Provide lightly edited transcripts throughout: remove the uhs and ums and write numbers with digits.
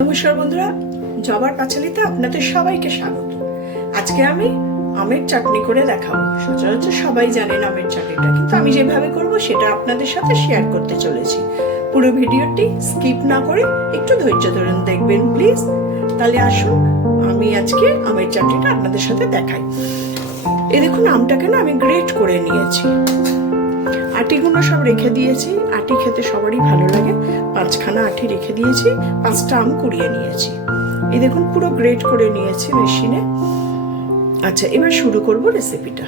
নমস্কার বন্ধুরা, জবার পাঁচালিতে আপনাদের সবাইকে স্বাগত। আজকে আমি আমের চাটনি করে দেখাবো। সচরাচর সবাই জানেন আমের চাটনিটা, কিন্তু আমি যেভাবে করব সেটা আপনাদের সাথে শেয়ার করতে চলেছি। পুরো ভিডিওটি স্কিপ না করে একটু ধৈর্য ধরে দেখবেন প্লিজ। তাহলে আসুন আমি আজকে আমের চাটনিটা আপনাদের সাথে দেখাই। এই দেখুন, আমটাকে না আমি গ্রেট করে নিয়েছি, আটিগুলো সব রেখে দিয়েছি। আটি খেতে সবারই ভালো লাগে। 5খানা আটি রেখে দিয়েছি, 5টা আম কুড়িয়ে নিয়েছি। এই দেখুন পুরো গ্রেট করে নিয়েছি মেশিনে। আচ্ছা, এবার শুরু করব রেসিপিটা।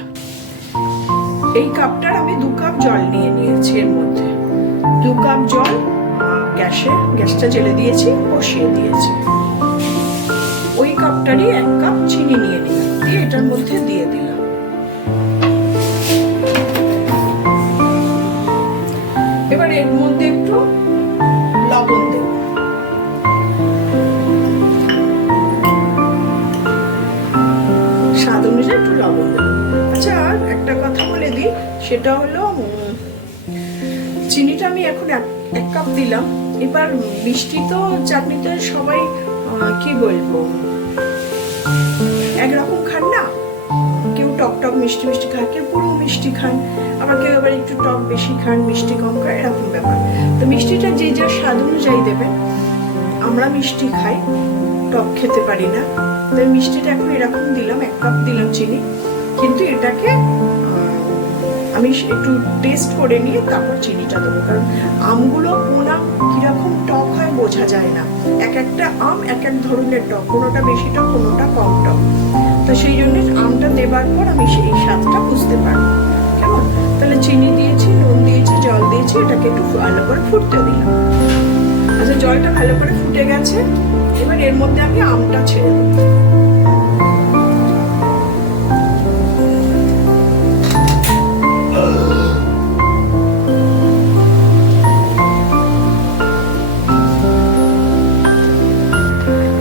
এই কাপটার আমি 2 কাপ জল নিয়ে নিয়েছি। এর মধ্যে 2 কাপ জল গ্যাসটা জ্বেলে দিয়েছি, বসিয়ে দিয়েছি। ওই কাপটারই 1 কাপ চিনি নিয়ে নিলাম, দিয়ে এটার মধ্যে দিয়ে দিলাম। এবার এর মধ্যে একটু লবণ দেব। স্বাদ অনুযায়ী একটু লবণ দেব। আচ্ছা, আর একটা কথা বলে দিই, সেটা হলো চিনিটা আমি এখন 1 কাপ দিলাম। এবার মিষ্টি তো চাটনিতে সবাই কি বলবো একরকম খান না। কেউ টক টক মিষ্টি মিষ্টি খায়, কেউ পুরো মিষ্টি খান, আবার কেউ আবার একটু টক বেশি খান, মিষ্টি কম খায়, এরকম ব্যাপার। তো মিষ্টিটা যে যার স্বাদ অনুযায়ী দেবেন। আমরা মিষ্টি খাই, টক খেতে পারি না। তো মিষ্টিটা এখন এরকম দিলাম, 1 কাপ দিলাম চিনি। কিন্তু এটাকে আমি একটু টেস্ট করে নিয়ে তারপর চিনিটা দেবো, কারণ আমগুলো কোন আম কিরকম টক হয় বোঝা যায় না। একটা আম এক ধরনের টক, কোনোটা বেশি টক, কোনোটা কম টক। তো সেই জন্য আমটা দেবার পর আমি সেই স্বাদটা বুঝতে পারবো। কেমন? তাহলে চিনি দিয়েছি, নুন দিয়েছি, জল দিয়েছি, এটাকে একটু ভালো করে ফুটতে দিলাম। আচ্ছা, জলটা ভালো করে ফুটে গেছে। এবার এর মধ্যে আমি আমটা ছেড়ে দেবো।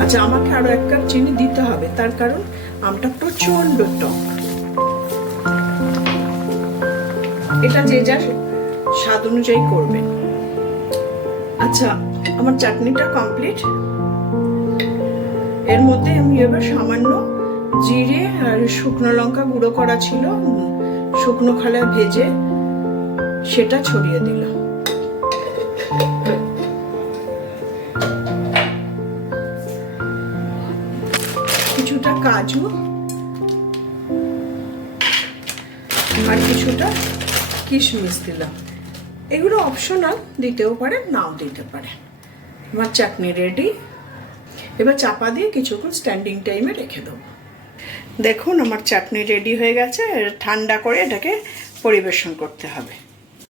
আচ্ছা, আমাকে আরো 1 কাপ চিনি দিতে হবে, তার কারণ আমটা প্রচন্ড টক। এটা যে যার স্বাদ অনুযায়ী করবেন। আচ্ছা, আমার চাটনিটা কমপ্লিট। এর মধ্যে আমি এবার সামান্য জিরে আর শুকনো লঙ্কা গুঁড়ো করা ছিল, শুকনো খোলায় ভেজে, সেটা ছড়িয়ে দিলাম। কিছুটা কাজু আর কিছুটা কিশমিশ দিলাম। এগুলো অপশনাল, দিতেও পারেন, নাও দিতে পারেন। আমার চাটনি রেডি। এবার চাপা দিয়ে কিছুক্ষণ স্ট্যান্ডিং টাইমে রেখে দেবো। দেখুন আমার চাটনি রেডি হয়ে গেছে। ঠান্ডা করে এটাকে পরিবেশন করতে হবে।